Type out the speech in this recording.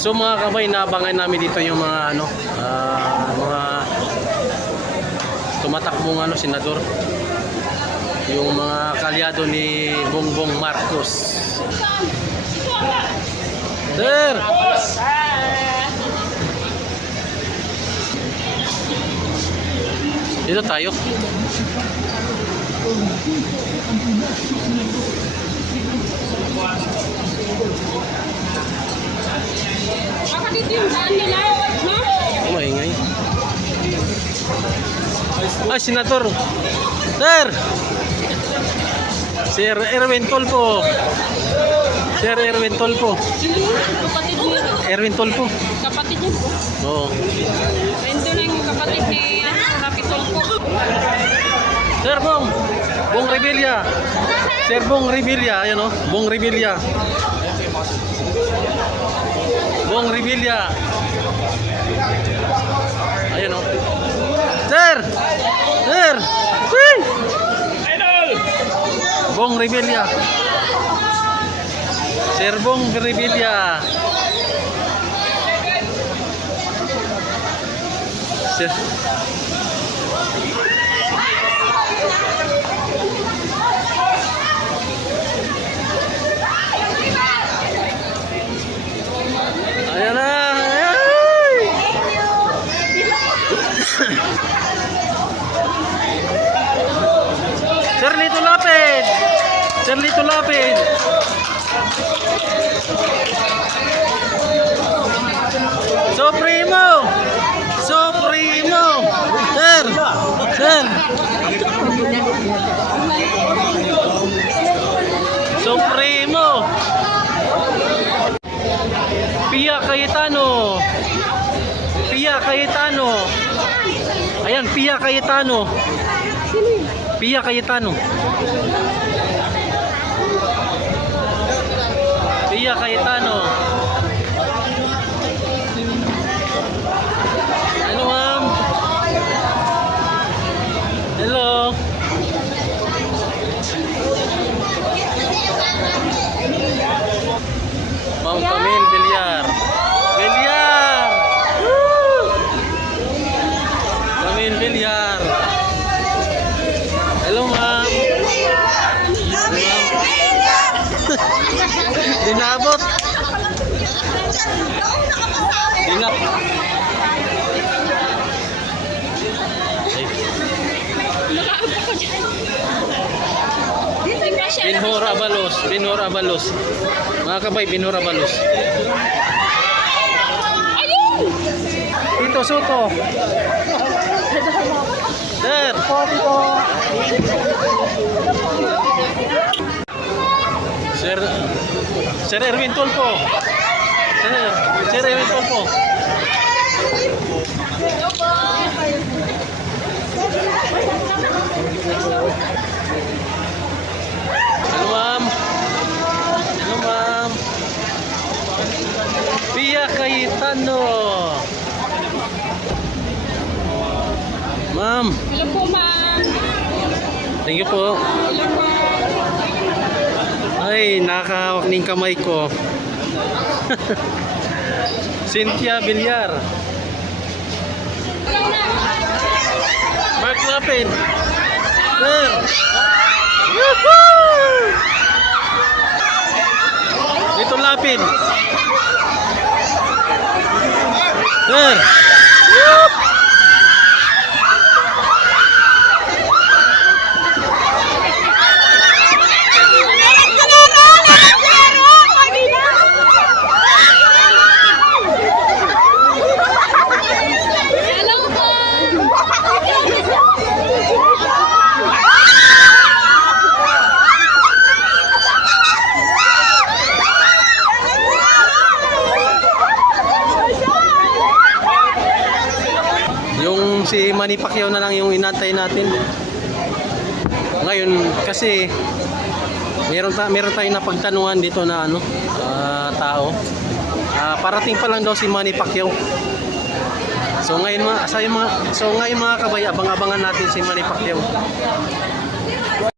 So mga kabay, naabangan namin dito yung mga ano, ah, mga tumatakbong ano, senador. Yung mga kalyado ni Bongbong Marcos. Sir! Dito tayo. Yung daan nila? Ha? Maingay. Ah, senador. Sir! Sir Erwin Tolpo. Sir Erwin Tolpo. Kapatid niya. Erwin Tolpo. Kapatid niya po. Oo. Rendo na yung kapatid ni Rapi Tolpo. Sir Bong. Bong Revilla. Sir Bong Revilla. Ayan o. Bong Revilla. Bong Revilla. Ayan o. Sir! Sir! Uy! Bong Revilla. Sir Bong Revilla. Sir. Ayan na! Ay! Sir Lito Lapid! Sir Lito Lapid! Supremo! Supremo! Sir! Sir! Supremo! Pia Cayetano. Pia Cayetano. Ayan, Pia Cayetano. Pia Cayetano. Pia Cayetano. Hello, ma'am. Hello. Ma'am Camille Villar. Villar! Woo! Camille Villar. Hello, ma'am. Dinabot. Ay, Hindi ba siya? Binhor Abalos. Binhor Abalos. Mga kabay, Binhor Abalos. Ayun! Tito Soto. Sir. Sir. Sir Erwin Tulpo. Sir, Sir Erwin Tulpo. Hello, ma'am. Hello, ma'am. Pia Cayetano. Ma'am, Hello po, ma'am. thank you po. Hello po. Ay, nakahawak ng kamay ko. Cynthia Villar. Mark Lapid. Sir. Dito Lapid. Sir. Hello po. Yung si Manny Pacquiao na lang yung inantay natin. Ngayon kasi meron ta meron tayong napagtanungan dito na ano ah, tao. Ah, parating pa lang daw si Manny Pacquiao. So ngayon mga, sa mga so ngayon mga kabay abang-abangan natin si Manny Pacquiao.